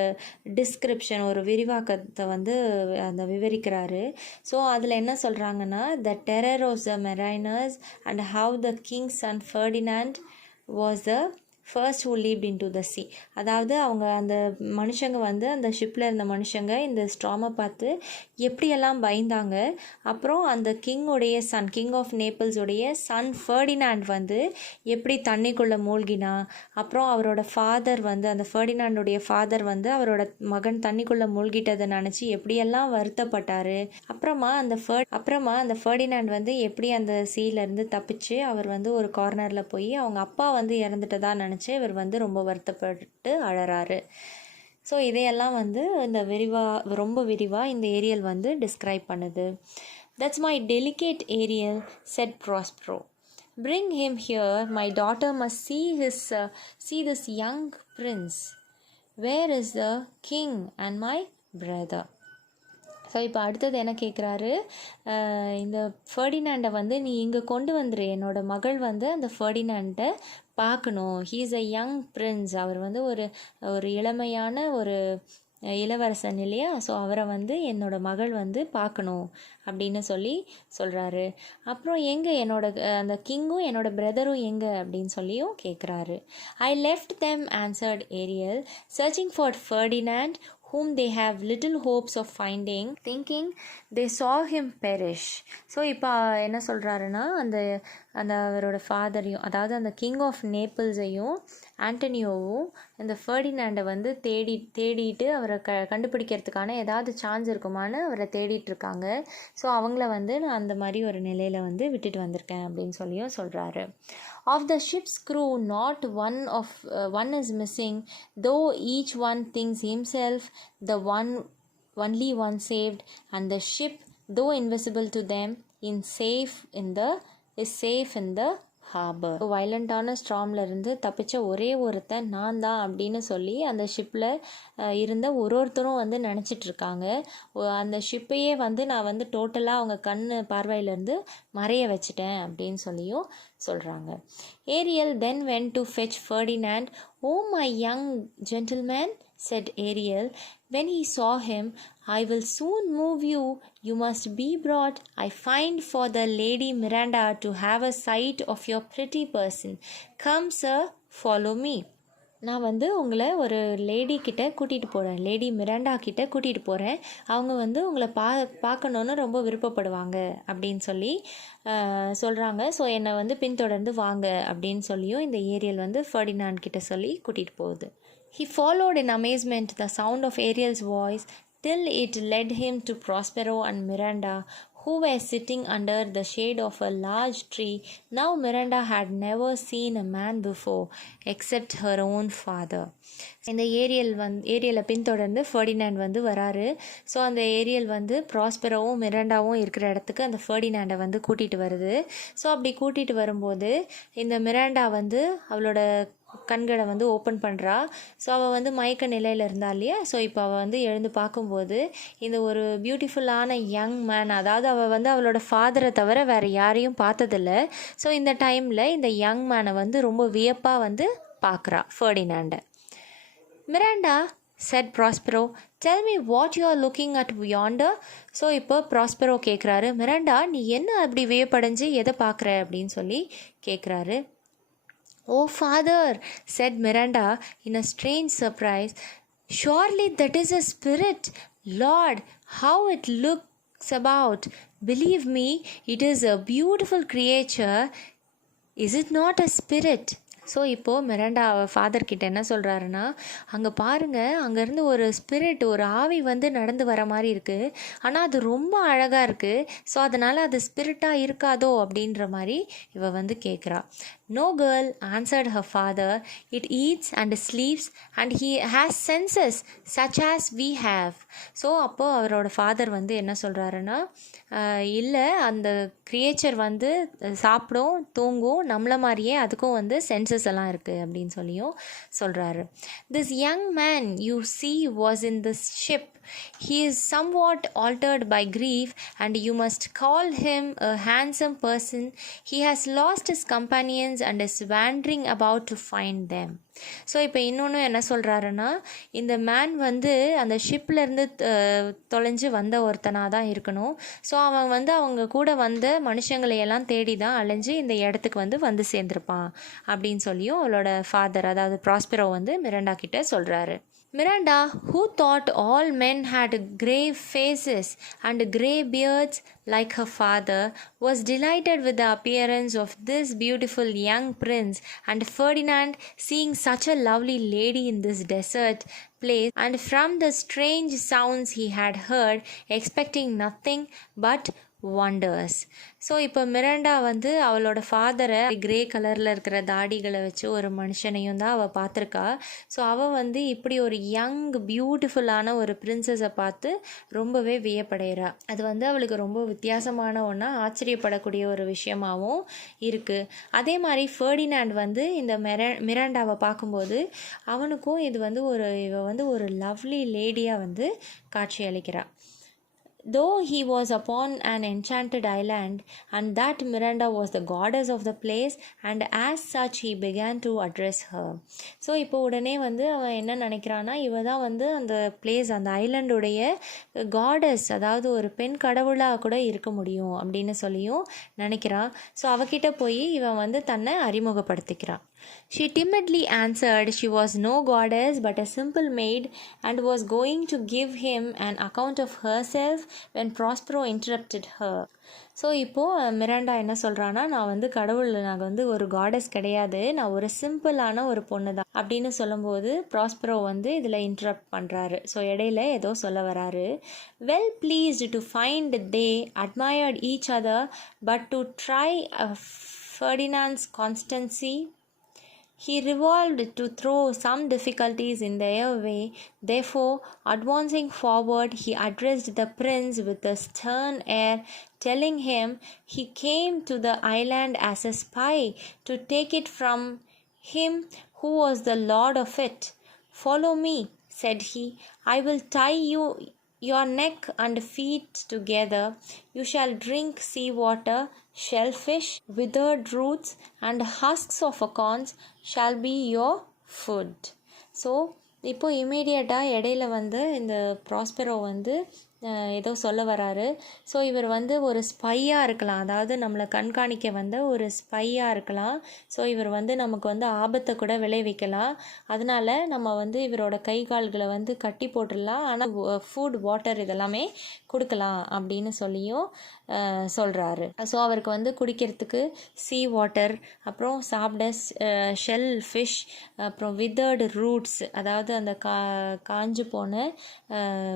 description, ஒரு விரிவாக்கத்தை வந்து அந்த விவரிக்கிறாரு. ஸோ அதில் என்ன சொல்கிறாங்கன்னா, the terror of the mariners and how the king son Ferdinand was the first who leapt in to the sea. அதாவது அவங்க அந்த மனுஷங்க வந்து, அந்த ஷிப்பில் இருந்த மனுஷங்க இந்த ஸ்ட்ராமை பார்த்து எப்படியெல்லாம் பயந்தாங்க. அப்புறம் அந்த கிங்கோடைய சன், கிங் ஆஃப் நேபிள்ஸோடைய சன் ஃபெர்டினாண்ட் வந்து எப்படி தண்ணிக்குள்ளே மூழ்கினா, அப்புறம் அவரோட ஃபாதர் வந்து, அந்த ஃபெர்டினாண்டோடைய ஃபாதர் வந்து அவரோட மகன் தண்ணிக்குள்ளே மூழ்கிட்டதை நினச்சி எப்படியெல்லாம் வருத்தப்பட்டார். அப்புறமா அந்த ஃபெர்டினாண்ட் வந்து எப்படி அந்த சீலேருந்து தப்பிச்சு அவர் வந்து ஒரு கார்னரில் போய் அவங்க அப்பா வந்து இறந்துட்டதா நினச்சி இவர் வந்து ரொம்ப வருத்தப்பட்டு அழறாரு. ஸோ இதையெல்லாம் வந்து இந்த ரொம்ப விரிவாக இந்த ஏரியல் வந்து டிஸ்கிரைப் பண்ணுது. That's my delicate Ariel, said Prospero. Bring him here, my daughter must see this young prince. Where is the king and my brother? So இப்போ அடுத்தது என்ன கேட்குறாரு, இந்த ஃபெர்டினாண்டை வந்து நீ இங்கே கொண்டு வந்துரு, என்னோடய மகள் வந்து அந்த ஃபெர்டினாண்டை பார்க்கணும். He is a young prince, அவர் வந்து ஒரு இளமையான ஒரு இளவரசன் இல்லையா. ஸோ அவரை வந்து என்னோடய மகள் வந்து பார்க்கணும் அப்படின்னு சொல்கிறாரு. அப்புறம் எங்கே அந்த கிங்கும் என்னோடய பிரதரும் எங்கே அப்படின்னு சொல்லியும் கேட்குறாரு. I left them, answered Ariel, searching for Ferdinand whom they have little hopes of finding, thinking they saw him perish. So இப்போ என்ன சொல்கிறாருன்னா, அந்த அவரோட ஃபாதரையும், அதாவது அந்த கிங் ஆஃப் நேபிள்ஸையும் ஆண்டனியோவும் இந்த ஃபெர்டினாண்டை வந்து தேடிட்டு அவரை கண்டுபிடிக்கிறதுக்கான ஏதாவது சான்ஸ் இருக்குமான்னு அவரை தேடிட்டுருக்காங்க. ஸோ அவங்கள வந்து நான் அந்த மாதிரி ஒரு நிலையில் வந்து விட்டுட்டு வந்திருக்கேன் அப்படின்னு சொல்லியும் சொல்கிறாரு. Of the ship's crew not one is missing, though each one thinks himself the only one saved, and the ship, though invisible to them, is safe in the harbor. வயலண்டான ஸ்ட்ராமில் இருந்து தப்பிச்ச ஒரே ஒருத்தன் நான் தான் அப்படின்னு சொல்லி அந்த ஷிப்பில் இருந்த ஒருத்தரும் வந்து நினச்சிட்ருக்காங்க. அந்த ஷிப்பையே வந்து நான் வந்து டோட்டலாக அவங்க கண் பார்வையிலேருந்து மறைய வச்சிட்டேன் அப்படின்னு சொல்லியும் சொல்கிறாங்க. Ariel then went to fetch Ferdinand. "Oh, my young gentleman," said Ariel, when he saw him, "I will soon move you. You must be brought, I find, for the Lady Miranda to have a sight of your pretty person. Come, sir, follow me." நான் வந்து உங்களை ஒரு lady கிட்ட கூட்டிகிட்டு போகிறேன், lady Miranda கிட்ட கூட்டிகிட்டு போகிறேன். அவங்க வந்து உங்களை பார்க்கணுன்னு ரொம்ப விருப்பப்படுவாங்க அப்படின்னு சொல்லி சொல்கிறாங்க. ஸோ என்னை வந்து பின்தொடர்ந்து வாங்க அப்படின்னு சொல்லியும் இந்த ஏரியல் வந்து ஃபெர்டினாண்ட் கிட்ட சொல்லி கூட்டிகிட்டு போகுது. He followed in amazement the sound of Ariel's voice till it led him to Prospero and Miranda, who were sitting under the shade of a large tree. Now Miranda had never seen a man before except her own father. இந்த ஏரியலை பின்தொடர்ந்து Ferdinand வராரு. So அந்த Ariel ப்ராஸ்பெரோவும் மிராண்டாவும் இருக்கிற இடத்துக்கு அந்த ஃபர்டினாண்டை கூட்டிகிட்டு வருது. So அப்படி கூட்டிகிட்டு வரும்போது இந்த மிராண்டா அவளோட கண்களை ஓப்பன் பண்ணுறா. ஸோ அவள் மயக்க நிலையில் இருந்தா இல்லையா. ஸோ இப்போ அவள் எழுந்து பார்க்கும்போது இந்த ஒரு பியூட்டிஃபுல்லான யங் மேன், அதாவது அவள் அவளோட ஃபாதரை தவிர வேறு யாரையும் பார்த்ததில்ல. ஸோ இந்த டைமில் இந்த யங் மேனை ரொம்ப வியப்பாக பார்க்குறா ஃபர்டினாண்டை. Miranda said Prospero, tell me what you are looking at yonder. So இப்போ ப்ராஸ்பெரோ கேட்குறாரு, மிராண்டா நீ என்ன அப்படி வியப்படைஞ்சு எதை பார்க்குற அப்படின்னு சொல்லி கேட்குறாரு. Oh father, said Miranda in a strange surprise, surely that is a spirit. Lord, how it looks about. Believe me, it is a beautiful creature. Is it not a spirit? So இப்போது Miranda ஃபாதர்கிட்ட என்ன சொல்கிறாருன்னா, அங்கே பாருங்கள், அங்கேருந்து ஒரு spirit, ஒரு ஆவி நடந்து வர மாதிரி இருக்குது. ஆனால் அது ரொம்ப அழகாக இருக்குது. ஸோ அதனால் அது ஸ்பிரிட்டாக இருக்காதோ அப்படின்ற மாதிரி இவ கேட்குறா. No girl, answered her father, it eats and sleeps and he has senses such as we have. So அப்போது அவரோட ஃபாதர் என்ன சொல்கிறாருன்னா, இல்லை, அந்த கிரியேச்சர் சாப்பிடும், தூங்கும், நம்மளை மாதிரியே அதுக்கும் சென்சஸ் எல்லாம் இருக்குது அப்படின்னு சொல்லியும் சொல்கிறாரு. This young man you see was in this ship. He is somewhat altered by grief and you must call him a handsome person. He has lost his companions and is wandering about to find them. So இப்போ இன்னொன்று என்ன சொல்கிறாருன்னா, இந்த man அந்த ஷிப்லேருந்து தொலைஞ்சு வந்த ஒருத்தனாக தான் இருக்கணும். ஸோ அவன் அவங்க கூட வந்த மனுஷங்களையெல்லாம் தேடி தான் அலைஞ்சு இந்த இடத்துக்கு வந்து சேர்ந்துருப்பான் அப்படின்னு சொல்லியும் அவளோட ஃபாதர், அதாவது ப்ராஸ்பெரோ மிராண்டா கிட்ட சொல்கிறாரு. Miranda, who thought all men had grave faces and grey beards like her father, was delighted with the appearance of this beautiful young prince, and Ferdinand, seeing such a lovely lady in this desert place, and from the strange sounds he had heard, expecting nothing but wonders. So இப்போ Miranda அவளோட ஃபாதரை grey கலரில் இருக்கிற தாடிகளை வச்சு ஒரு மனுஷனையும் தான் அவள் பார்த்துருக்கா. So அவள் இப்படி ஒரு யங் பியூட்டிஃபுல்லான ஒரு பிரின்சஸை பார்த்து ரொம்பவே வியப்படைகிறா. அது அவளுக்கு ரொம்ப வித்தியாசமான ஒன்றா, ஆச்சரியப்படக்கூடிய ஒரு விஷயமாகவும் இருக்குது. அதே மாதிரி ஃபர்டினாண்ட் இந்த மிராண்டாவை பார்க்கும்போது அவனுக்கும் இது இவ ஒரு லவ்லி லேடியாக காட்சி அளிக்கிறா. Though he was upon an enchanted island, and that Miranda was the goddess of the place, and as such he began to address her. So இப்போ உடனே அவன் என்ன நினைக்கிறான்னா, இவ தான் அந்த பிளேஸ், அந்த ஐலண்டுடைய காடஸ், அதாவது ஒரு பெண் கடவுளாக கூட இருக்க முடியும் அப்படின்னு சொல்லியும் நினைக்கிறான். ஸோ அவகிட்ட போய் இவன் தன்னை அறிமுகப்படுத்திக்கிறான். She timidly answered she was no goddess but a simple maid, and was going to give him an account of herself when Prospero interrupted her. So இப்போது மிராண்டா என்ன சொல்கிறான்னா, நான் கடவுள், நான் ஒரு காடஸ் கிடையாது, நான் ஒரு சிம்பிளான ஒரு பொண்ணு தான் அப்படின்னு சொல்லும்போது ப்ராஸ்பெரோ இதில் இன்டரப்ட் பண்ணுறாரு. ஸோ இடையில ஏதோ சொல்ல வராரு. Well pleased to find they admired each other, but to try Ferdinand's constancy, he resolved to throw some difficulties in their way. Therefore, advancing forward, he addressed the prince with a stern air, telling him he came to the island as a spy to take it from him who was the lord of it. Follow me, said he. I will tie your neck and feet together. You shall drink sea water, shellfish, withered roots, and husks of acorns shall be your food. So இப்போது இமீடியட்டாக இடையில இந்த Prospero ஏதோ சொல்ல வராரு. So இவர் ஒரு ஸ்பையாக இருக்கலாம், அதாவது நம்மளை கண்காணிக்க ஒரு ஸ்பையாக இருக்கலாம். ஸோ இவர் நமக்கு ஆபத்தை கூட விளைவிக்கலாம். அதனால் நம்ம இவரோட கை கால்களை கட்டி போட்டுடலாம், ஆனால் ஃபுட், வாட்டர் இதெல்லாமே கொடுக்கலாம் அப்படின்னு சொல்லியும் சொல்கிறாரு. ஸோ அவருக்கு குடிக்கிறதுக்கு சீ வாட்டர், அப்புறம் சாப்பிட ஷெல் ஃபிஷ், அப்புறம் விதர்டு ரூட்ஸ், அதாவது அந்த காஞ்சு போன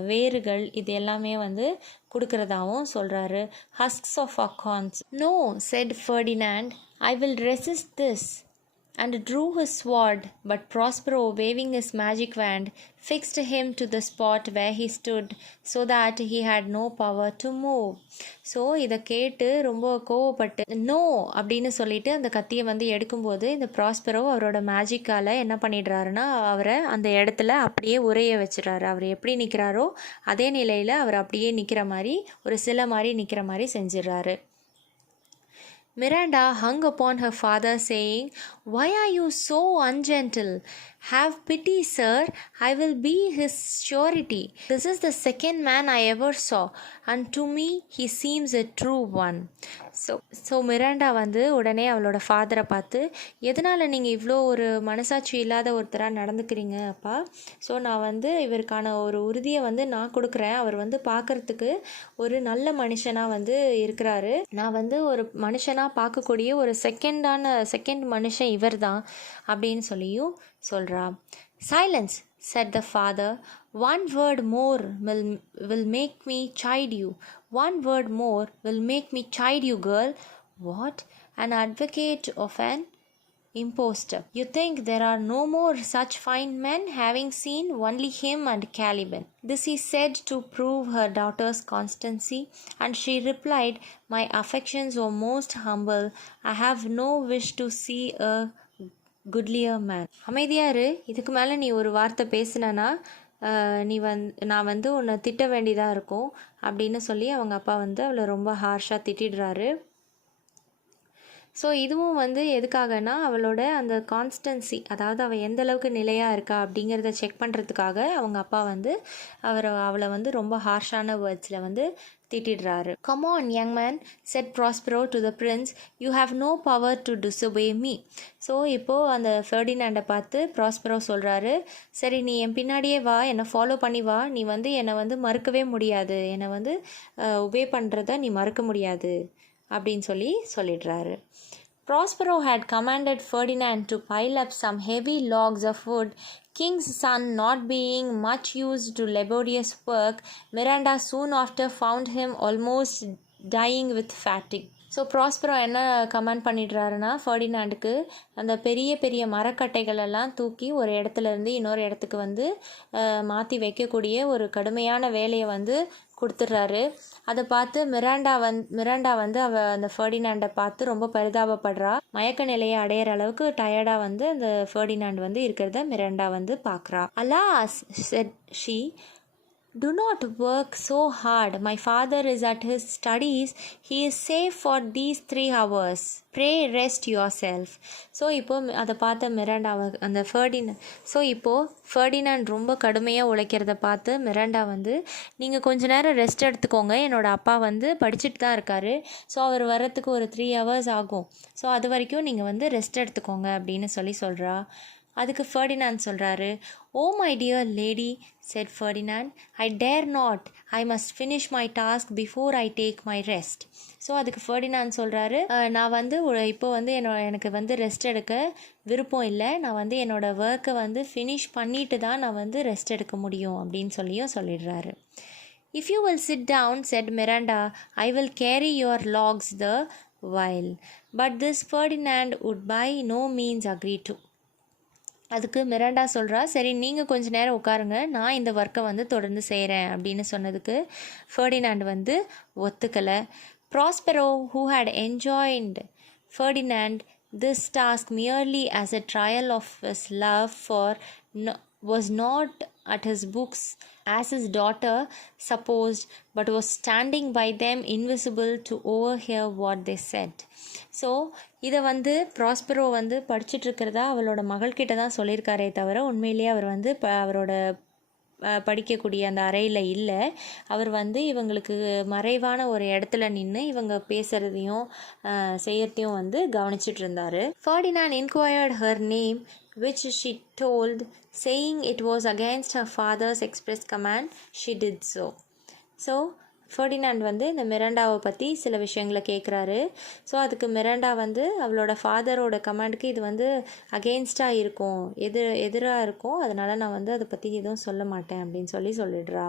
வேர்கள், இது எல்லாமே எல்லாமே வந்து கொடுக்கறதாவும் சொல்கிறாரு. Husks of acorns. No said Ferdinand, I will resist this and drew his sword, but Prospero, waving his magic wand, fixed him to the spot where he stood, so that he had no power to move. So இதை கேட்டு ரொம்ப கோவப்பட்டு no அப்படின்னு சொல்லிட்டு அந்த கத்தியை வந்து எடுக்கும்போது இந்த ப்ராஸ்பெரோ அவரோட மேஜிக்கால் என்ன பண்ணிடுறாருன்னா அவரை அந்த இடத்துல அப்படியே உரைய வச்சிடறாரு. அவர் எப்படி நிற்கிறாரோ அதே நிலையில் அவர் அப்படியே நிற்கிற மாதிரி ஒரு சிலை மாதிரி நிற்கிற மாதிரி செஞ்சிடறாரு. Miranda hung upon her father, saying, "Why are you so ungentle? Have pity, sir. I will be his surety. This is the second man I ever saw, and to me he seems a true one." So Miranda வந்து உடனே அவளோட ஃபாதரை பார்த்து, எதனால் நீங்கள் இவ்வளோ ஒரு மனசாட்சி இல்லாத ஒருத்தராக நடந்துக்கிறீங்க அப்பா? ஸோ நான் வந்து இவருக்கான ஒரு உறுதியை வந்து நான் கொடுக்குறேன். அவர் வந்து பார்க்குறதுக்கு ஒரு நல்ல மனுஷனாக வந்து இருக்கிறாரு. நான் வந்து ஒரு மனுஷனாக பார்க்கக்கூடிய ஒரு செகண்ட் மனுஷன் இவர் தான் அப்படின்னு சொல்லியும் சொல்கிறா. "Silence," said the father. "One word more will make me chide you. One word more will make me chide you, girl." "What? An advocate of an impostor? You think there are no more such fine men, having seen only him and Caliban?" This he said to prove her daughter's constancy, and she replied, "My affections were most humble. I have no wish to see a goodlier man." அமைதியாரு, இதுக்கு மேலே நீ ஒரு வார்த்தை பேசினா நான் வந்து உன்னை திட்ட வேண்டியதாக இருக்கும் அப்படின்னு சொல்லி அவங்க அப்பா வந்து அவளை ரொம்ப ஹார்ஷாக திட்டிடுறாரு. ஸோ இதுவும் வந்து எதுக்காகனா அவளோட அந்த கான்ஸ்டன்சி, அதாவது அவள் எந்த அளவுக்கு நிலையாக இருக்கா அப்படிங்கிறத செக் பண்ணுறதுக்காக அவங்க அப்பா வந்து அவளை வந்து ரொம்ப ஹார்ஷான வேர்ட்ஸில் வந்து திட்டிடுறாரு. "Come on, young man," said Prospero to the prince, "you have no power to disobey me." So இப்போது அந்த ஃபெர்டினாண்டை பார்த்து ப்ராஸ்பெரோ சொல்கிறாரு, சரி நீ என் பின்னாடியே வா, என்னை ஃபாலோ பண்ணி வா, நீ வந்து என்னை வந்து மறுக்கவே முடியாது, என்னை வந்து ஒபே பண்ணுறத நீ மறுக்க முடியாது அப்படின்னு சொல்லிடுறாரு. Prospero had commanded Ferdinand to pile up some heavy logs of wood. King's son not being much used to laborious work, Miranda soon after found him almost dying with fatigue. So Prospero என்ன comment பண்ணிடுறாருன்னா, ஃபர்டினாண்டுக்கு அந்த பெரிய பெரிய மரக்கட்டைகளெல்லாம் தூக்கி ஒரு இடத்துலேருந்து இன்னொரு இடத்துக்கு வந்து மாற்றி வைக்கக்கூடிய ஒரு கடுமையான வேலையை வந்து கொடுத்துட்றாரு. அதை பார்த்து மிராண்டா வந்து அந்த ஃபர்டினாண்டை பார்த்து ரொம்ப பரிதாபப்படுறா. மயக்க நிலையை அடையிற அளவுக்கு டயர்டாக வந்து அந்த ஃபர்டினாண்ட் வந்து இருக்கிறத மிராண்டா வந்து பார்க்குறா. "Alas," said she, "do not work so hard. My father is at his studies. He is safe for these 3 hours. Pray rest yourself." So இப்போது அதை பார்த்த மிராண்டா அந்த ஃபர்டினாண்ட் ரொம்ப கடுமையாக உழைக்கிறத பார்த்து மிராண்டா வந்து, நீங்கள் கொஞ்ச நேரம் ரெஸ்ட் எடுத்துக்கோங்க, என்னோடய அப்பா வந்து படிச்சுட்டு தான் இருக்கார், ஸோ அவர் வர்றதுக்கு ஒரு 3 hours ஆகும், ஸோ அது வரைக்கும் நீங்கள் வந்து ரெஸ்ட் எடுத்துக்கோங்க அப்படின்னு சொல்கிறா. அதுக்கு ஃபர்டினாண்ட் சொல்கிறாரு, "Oh my dear lady," said Ferdinand, "I dare not. I must finish my task before I take my rest." So அதுக்கு ஃபர்டினாண்ட் சொல்கிறாரு, நான் வந்து இப்போ வந்து எனக்கு வந்து ரெஸ்ட் எடுக்க விருப்பம் இல்லை, நான் வந்து என்னோடய ஒர்க்கை வந்து ஃபினிஷ் பண்ணிட்டு தான் நான் வந்து ரெஸ்ட் எடுக்க முடியும் அப்படின்னு சொல்லிடுறாரு. "If you will sit down," said Miranda, "I will carry your logs the while." But this Ferdinand would by no means agree to. அதுக்கு மிராண்டா சொல்கிறா, சரி நீங்கள் கொஞ்ச நேரம் உட்காருங்க, நான் இந்த ஒர்க்கை வந்து தொடர்ந்து செய்கிறேன் அப்படின்னு சொன்னதுக்கு ஃபர்டினாண்ட் வந்து ஒத்துக்கலை. Prospero, who had enjoined Ferdinand this task merely as a trial of his love was not at his books as his daughter supposed, but was standing by them invisible to overhear what they said. So இதை வந்து Prospero வந்து படிச்சுட்ருக்கிறதா அவளோட மகள்கிட்ட தான் சொல்லியிருக்காரே தவிர உண்மையிலேயே அவர் வந்து அவரோட படிக்கக்கூடிய அந்த அறையில் இல்லை. அவர் வந்து இவங்களுக்கு மறைவான ஒரு இடத்துல நின்று இவங்க பேசுகிறதையும் செய்யறதையும் வந்து கவனிச்சிட்டு இருந்தார். Ferdinand inquired her name, which she told, saying it was against her father's express command she did so. So Ferdinand வந்து இந்த மிராண்டாவை பற்றி சில விஷயங்களை கேட்குறாரு. ஸோ அதுக்கு மிராண்டா வந்து அவளோட ஃபாதரோட கமாண்டுக்கு இது வந்து அகெயின்ஸ்டாக இருக்கும், எதிராக இருக்கும், அதனால் நான் வந்து அதை பற்றி எதுவும் சொல்ல மாட்டேன் அப்படின்னு சொல்லிடுறா.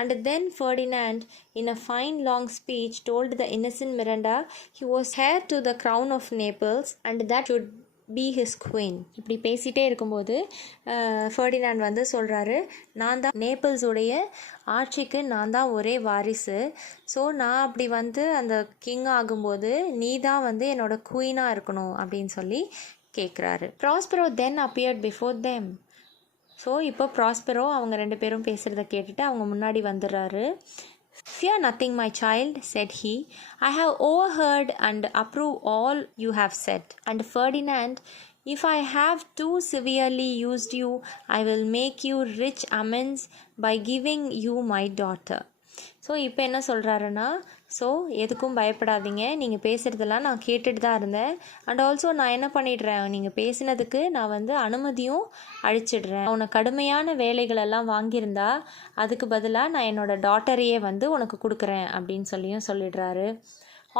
And then Ferdinand, in a fine long speech, told the innocent Miranda he was heir to the crown of Naples and that should be his queen. இப்படி பேசிகிட்டே இருக்கும்போது ஃபெர்டினாண்ட் வந்து சொல்கிறாரு, நான் தான் நேபிள்ஸுடைய ஆட்சிக்கு நான் தான் ஒரே வாரிசு. ஸோ நான் அப்படி வந்து அந்த கிங் ஆகும்போது நீ தான் வந்து என்னோட குயினாக இருக்கணும் அப்படின்னு சொல்லி கேட்குறாரு. ப்ராஸ்பெரோ தென் அப்பியர்ட் பிஃபோர் தெம். ஸோ இப்போ ப்ராஸ்பெரோ அவங்க 2 பேரும் பேசுகிறத கேட்டுட்டு அவங்க முன்னாடி வந்துடுறாரு. Fear nothing, my child, said he. I have overheard and approve all you have said. And Ferdinand, if I have too severely used you, I will make you rich amends by giving you my daughter. So இப்போ என்ன சொல்கிறாருன்னா, so எதுக்கும் பயப்படாதீங்க, நீங்கள் பேசுகிறதெல்லாம் நான் கேட்டுட்டு தான் இருந்தேன். அண்ட் ஆல்சோ நான் என்ன பண்ணிடுறேன், நீங்கள் பேசினதுக்கு நான் வந்து அனுமதியும் அழிச்சிடுறேன். உன்னை கடுமையான வேலைகளெல்லாம் வாங்கியிருந்தா அதுக்கு பதிலாக நான் என்னோடய டாட்டரையே வந்து உனக்கு கொடுக்குறேன் அப்படின்னு சொல்லிடுறாரு.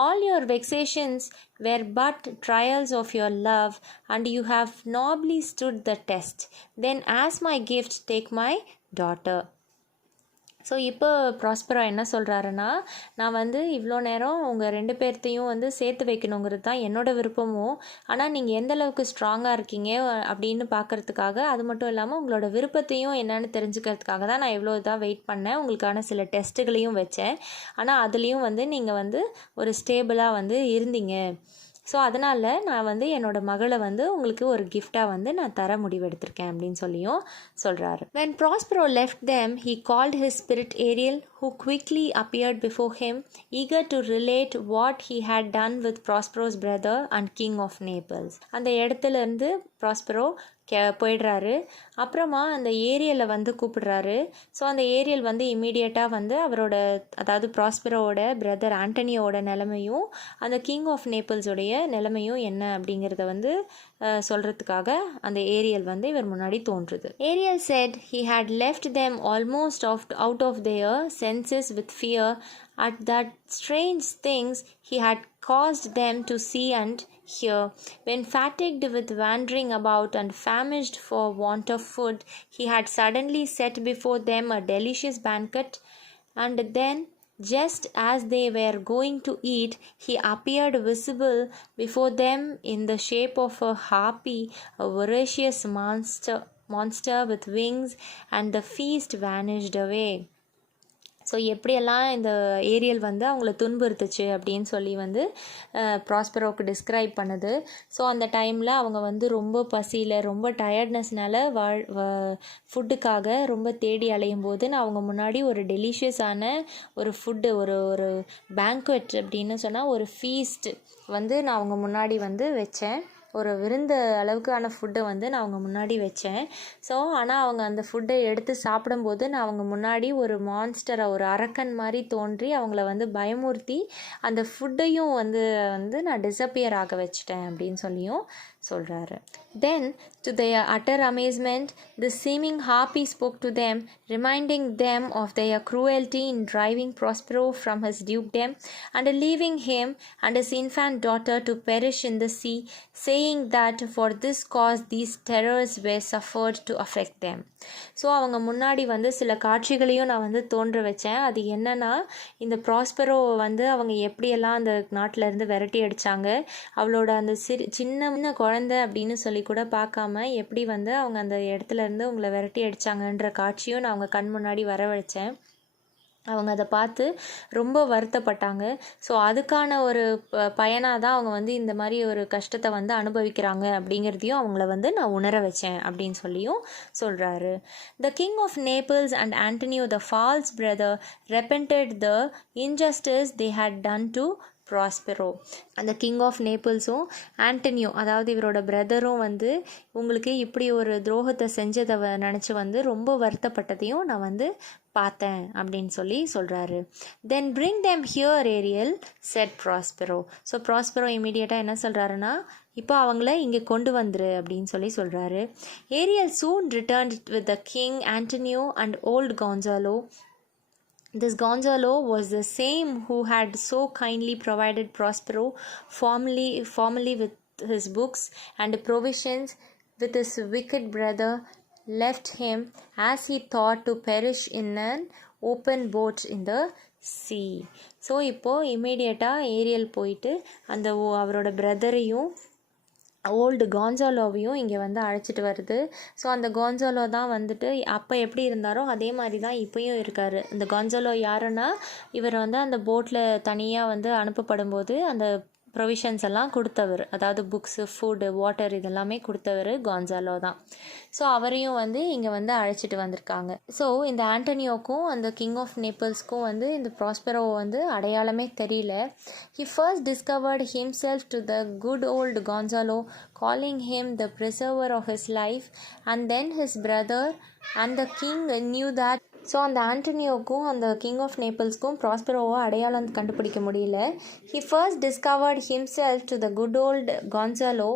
All your vexations were but trials of your love, and you have nobly stood the test. Then as my gift take my daughter. So இப்போ ப்ராஸ்பெரோ என்ன சொல்கிறாருன்னா, நான் வந்து இவ்வளோ நேரம் உங்கள் 2 பேர்த்தையும் வந்து சேர்த்து வைக்கணுங்கிறது தான் என்னோடய விருப்பமும். ஆனால் நீங்கள் எந்த அளவுக்கு ஸ்ட்ராங்காக இருக்கீங்க அப்படின்னு பார்க்குறதுக்காக, அது மட்டும் இல்லாமல் உங்களோட விருப்பத்தையும் என்னென்னு தெரிஞ்சுக்கிறதுக்காக தான் நான் இவ்வளோ இதாக வெயிட் பண்ணேன். உங்களுக்கான சில டெஸ்ட்டுகளையும் வச்சேன். ஆனால் அதுலேயும் வந்து நீங்கள் வந்து ஒரு ஸ்டேபிளாக வந்து இருந்தீங்க. ஸோ அதனால் நான் வந்து என்னோடய மகளை வந்து உங்களுக்கு ஒரு கிஃப்டாக வந்து நான் தர முடிவெடுத்திருக்கேன் அப்படின்னு சொல்கிறாரு. When Prospero left them, he called his spirit Ariel, who quickly appeared before him, eager to relate what he had done with Prospero's brother and king of Naples. அந்த இடத்துலேருந்து ப்ராஸ்பெரோ போயிடுறாரு. அப்புறமா அந்த ஏரியலை வந்து கூப்பிடுறாரு. ஸோ அந்த ஏரியல் வந்து இம்மீடியட்டாக வந்து அவரோட, அதாவது ப்ராஸ்பெரோவோட பிரதர் ஆண்டனியோட நிலைமையும் அந்த கிங் ஆஃப் நேபிள்ஸோடைய நிலைமையும் என்ன அப்படிங்கிறத வந்து சொல்கிறதுக்காக அந்த ஏரியல் வந்து இவர் முன்னாடி தோன்றுது. Ariel said he had left them almost out of their senses with fear at that strange things he had caused them to see and hear. When fatigued with wandering about and famished for want of food, he had suddenly set before them a delicious banquet, and then just as they were going to eat, he appeared visible before them in the shape of a harpy, a voracious monster with wings, and the feast vanished away. So எப்படியெல்லாம் இந்த Ariel வந்து அவங்கள துன்புறுத்துச்சு அப்படின்னு சொல்லி வந்து ப்ராஸ்பெரோவுக்கு describe பண்ணுது. So அந்த டைமில் அவங்க வந்து ரொம்ப பசியில், ரொம்ப டயர்ட்னஸ்னால ஃபுட்டுக்காக ரொம்ப தேடி அலையும் போது நான் அவங்க முன்னாடி ஒரு டெலிஷியஸான ஒரு ஃபுட்டு, ஒரு பேங்க்வெட் அப்படின்னு சொன்னால் ஒரு ஃபீஸ்ட் வந்து நான் அவங்க முன்னாடி வந்து வச்சேன். ஒரு விருந்து அளவுக்கான ஃபுட்டை வந்து நான் அவங்க முன்னாடி வச்சேன். ஸோ ஆனால் அவங்க அந்த ஃபுட்டை எடுத்து சாப்பிடும்போது நான் அவங்க முன்னாடி ஒரு மான்ஸ்டரை, ஒரு அரக்கன் மாதிரி தோன்றி அவங்கள வந்து பயமுறுத்தி அந்த ஃபுட்டையும் வந்து நான் டிஸப்பியர் ஆக வச்சிட்டேன் அப்படின்னு சொல்லியும் சொல்கிறாரு. Then, to their utter amazement, the seeming harpy spoke to them, reminding them of their cruelty in driving Prospero from his dukedom and leaving him and his infant daughter to perish in the sea, saying that for this cause these terrors were suffered to affect them. So அவங்க முன்னாடி வந்து சில காட்சிகளையும் நான் வந்து தோன்ற வச்சேன். அது என்னன்னா, இந்த ப்ராஸ்பெரோவை வந்து அவங்க எப்படியெல்லாம் அந்த நாட்டிலேருந்து விரட்டி அடித்தாங்க, அவளோட அந்த சின்ன குழந்தை அப்படின்னு சொல்லி கூட பார்க்காம எப்படி வந்து அவங்க அந்த இடத்துல இருந்து உங்களை விரட்டி அடித்தாங்கன்ற காட்சியும் நான் அவங்க கண் முன்னாடி வரவழைச்சேன். அவங்க அதை பார்த்து ரொம்ப வருத்தப்பட்டாங்க. ஸோ அதுக்கான ஒரு பயனாக தான் அவங்க வந்து இந்த மாதிரி ஒரு கஷ்டத்தை வந்து அனுபவிக்கிறாங்க அப்படிங்கிறதையும் அவங்கள வந்து நான் உணர வச்சேன் அப்படின்னு சொல்லியும் சொல்கிறாரு. The king of Naples and Antonio the false brother repented the injustice they had done to Prospero. அந்த கிங் ஆஃப் நேபிள்ஸும் ஆண்டனியோ, அதாவது இவரோட பிரதரும் வந்து உங்களுக்கு இப்படி ஒரு துரோகத்தை செஞ்சதை நினச்சி வந்து ரொம்ப வருத்தப்பட்டதையும் நான் வந்து பார்த்தேன் அப்படின்னு சொல்கிறாரு. Then bring them here Ariel said Prospero. So Prospero இமீடியட்டாக என்ன சொல்கிறாருன்னா, இப்போ அவங்கள இங்கே கொண்டு வந்துரு அப்படின்னு சொல்கிறாரு. Ariel soon returned with the king Antonio and old Gonzalo This Gonzalo was the same who had so kindly provided Prospero formerly with his books and provisions, with his wicked brother left him, as he thought, to perish in an open boat in the sea. So இப்போது இமீடியட்டாக Ariel போயிட்டு அந்த அவரோட பிரதரையும் old கான்சாலோவையும் இங்கே வந்து அழைச்சிட்டு வருது. So அந்த கான்சாலோ தான் வந்துட்டு அப்போ எப்படி இருந்தாரோ அதே மாதிரி தான் இப்போயும் இருக்கார். இந்த கான்சாலோ யாருன்னா, இவர் வந்து அந்த போட்டில் தனியாக வந்து அனுப்பப்படும் போது அந்த ப்ரொவிஷன்ஸ் எல்லாம் கொடுத்தவர், அதாவது புக்ஸு, ஃபுட்டு, வாட்டர் இதெல்லாமே கொடுத்தவர் கான்சாலோ தான். ஸோ அவரையும் வந்து இங்கே வந்து அழைச்சிட்டு வந்திருக்காங்க. ஸோ இந்த ஆண்டனியோக்கும் அந்த கிங் ஆஃப் நேப்பிள்ஸ்க்கும் வந்து இந்த ப்ராஸ்பெரோவை வந்து அடையாளமே தெரியல. He first discovered himself to the good old Gonzalo, calling him the preserver of his life, and then his brother and the king knew that. So அந்த ஆண்டனியோக்கும் அந்த கிங் ஆஃப் நேப்பிள்ஸ்க்கும் ப்ராஸ்பெரோவை அடையாளம் கண்டுபிடிக்க முடியல. He first discovered himself to the good old Gonzalo,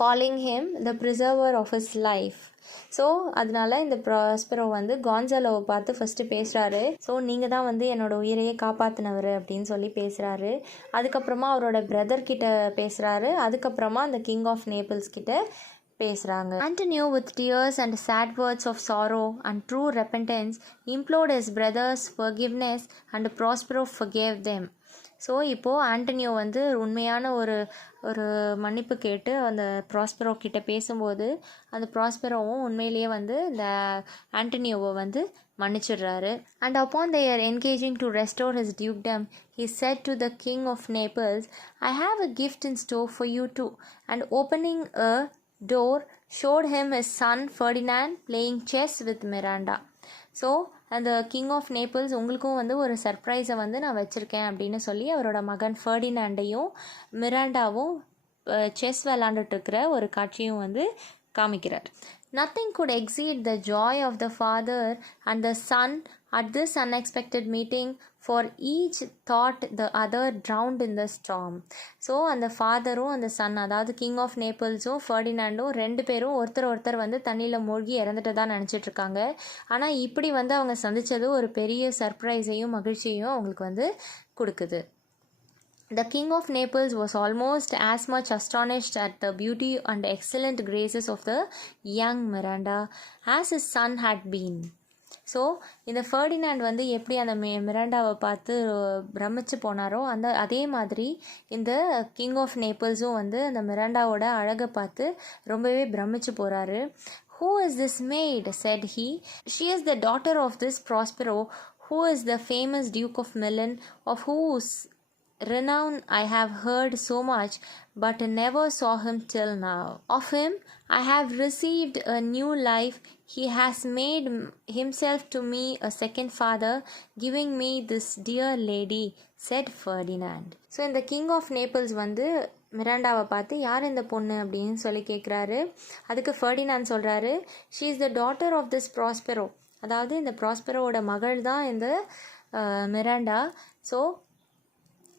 calling him the preserver of his life. So அதனால இந்த Prospero வந்து கான்சாலோவை பார்த்து first பேசுகிறாரு. ஸோ நீங்கள் தான் வந்து என்னோடய உயிரையே காப்பாற்றினவர் அப்படின்னு சொல்லி பேசுகிறாரு. அதுக்கப்புறமா அவரோட பிரதர்கிட்ட பேசுகிறாரு. அதுக்கப்புறமா அந்த கிங் ஆஃப் நேப்பிள்ஸ் கிட்ட பேசுகிறாங்க. Antonio, with tears and sad words of sorrow and true repentance, implored his brothers' forgiveness, and Prospero forgave them. So இப்போது ஆண்டனியோ வந்து உண்மையான ஒரு மன்னிப்பு கேட்டு அந்த ப்ராஸ்பெரோ கிட்ட பேசும்போது அந்த ப்ராஸ்பெரோவும் உண்மையிலேயே வந்து இந்த ஆண்டனியோவை வந்து மன்னிச்சிடுறாரு. And upon their engaging to restore his dukedom, he said to the king of Naples, "I have a gift in store for you too." And opening a door, showed him his son Ferdinand playing chess with Miranda. So அந்த king of Naples உங்களுக்கும் வந்து ஒரு சர்ப்ரைஸை வந்து நான் வச்சுருக்கேன் அப்படின்னு சொல்லி அவரோட மகன் ஃபர்டினாண்டையும் மிராண்டாவும் செஸ் விளாண்டுட்டுருக்கிற ஒரு காட்சியும் வந்து காமிக்கிறார். Nothing could exceed the joy of the father and the son at this unexpected meeting, for each thought the other drowned in the storm. So அந்த ஃபாதரும் அந்த சன், அதாவது கிங் ஆஃப் நேப்பிள்ஸும் ஃபர்டினாண்டும் ரெண்டு பேரும் ஒருத்தர் வந்து தண்ணியில் மூழ்கி இறந்துட்டு தான் நினச்சிட்ருக்காங்க. ஆனால் இப்படி வந்து அவங்க சந்தித்தது ஒரு பெரிய சர்ப்ரைஸையும் மகிழ்ச்சியையும் அவங்களுக்கு வந்து கொடுக்குது. The king of Naples was almost as much astonished at the beauty and excellent graces of the young Miranda as his son had been. So இந்த ஃபர்டினாண்ட் வந்து எப்படி அந்த மிராண்டாவை பார்த்து பிரமிச்சு போனாரோ அதே மாதிரி இந்த கிங் ஆஃப் நேப்பிள்ஸும் வந்து அந்த மிராண்டாவோட அழகை பார்த்து ரொம்பவே பிரமிச்சு போகிறாரு. "Who is this maid?" said he. "She is the daughter of this Prospero, who is the famous Duke of Milan, of whose renown I have heard so much, but never saw him till now. Of him I have received a new life. He has made himself to me a second father, giving me this dear lady," said Ferdinand. So இந்த king of Naples வந்து மிராண்டாவை பார்த்து யார் இந்த பொண்ணு அப்படின்னு சொல்லி கேட்குறாரு. அதுக்கு ஃபர்டினாண்ட் சொல்கிறாரு, "she is the daughter of this Prospero." அதாவது இந்த ப்ராஸ்பெரோவோட மகள் தான் இந்த மிராண்டா. ஸோ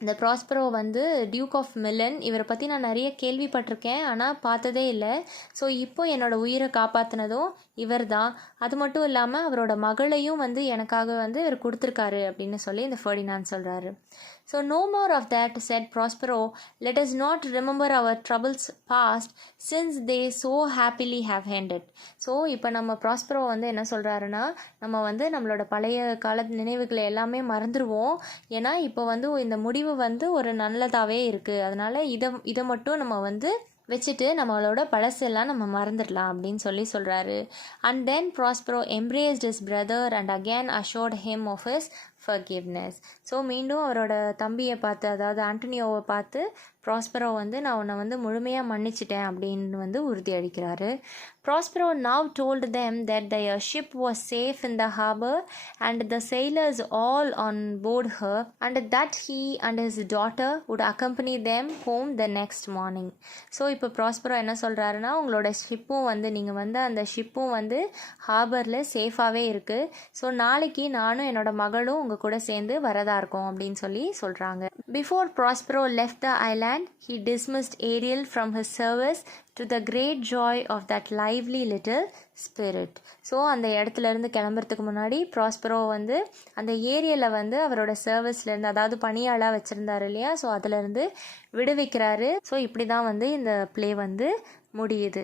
இந்த ப்ராஸ்பெரோ வந்து டியூக் ஆஃப் மிலன், இவரை பற்றி நான் நிறைய கேள்விப்பட்டிருக்கேன், ஆனால் பார்த்ததே இல்லை. ஸோ இப்போ என்னோடய உயிரை காப்பாற்றினதும் இவர் தான். அது மட்டும் இல்லாமல் அவரோட மகளையும் வந்து எனக்காக வந்து இவர் கொடுத்துருக்காரு அப்படின்னு சொல்லி இந்த ஃபர்டினாண்ட் சொல்கிறாரு. "So no more of that," said Prospero. "Let us not remember our troubles past, since they so happily have ended." So இப்போ நம்ம ப்ராஸ்பெரோ வந்து என்ன சொல்கிறாருன்னா, நம்ம வந்து நம்மளோட பழைய கால நினைவுகளை எல்லாமே மறந்துடுவோம். ஏன்னா இப்போ வந்து இந்த முடிவு வந்து ஒரு நல்லதாகவே இருக்குது. அதனால் இதை மட்டும் நம்ம வந்து வச்சுட்டு நம்மளோட பழசெல்லாம் நம்ம மறந்துடலாம் அப்படின்னு சொல்லி சொல்கிறாரு. And then Prospero embraced his brother and again assured him of his forgiveness. So மீண்டும் அவரோட தம்பியை பார்த்து, அதாவது ஆண்டனியோவை பார்த்து ப்ராஸ்பெரோ வந்து நான் உன்னை வந்து முழுமையாக மன்னிச்சிட்டேன் அப்படின்னு வந்து உறுதி அளிக்கிறாரு. Prospero now told them that their ship was safe in the harbor and the sailors all on board her, and that he and his daughter would accompany them home the next morning. So இப்போ Prospero என்ன சொல்கிறாருன்னா, உங்களோட ஷிப்பும் வந்து நீங்கள் வந்து அந்த ஷிப்பும் வந்து ஹார்பரில் சேஃபாகவே இருக்குது. ஸோ நாளைக்கு நானும் என்னோட மகளும் அவங்க கூட சேர்ந்து வரதா இருக்கும் அப்படின்னு சொல்லி சொல்கிறாங்க. Before Prospero left the island he dismissed Ariel from his service to the great joy of that lively little spirit. So அந்த இடத்துலேருந்து கிளம்புறதுக்கு முன்னாடி ப்ராஸ்பரோ வந்து அந்த ஏரியலை வந்து அவரோட சர்வீஸ்லேருந்து, அதாவது பணியாளாக வச்சுருந்தாரு இல்லையா, ஸோ அதிலேருந்து விடுவிக்கிறாரு. ஸோ இப்படி தான் வந்து இந்த ப்ளே வந்து முடியுது.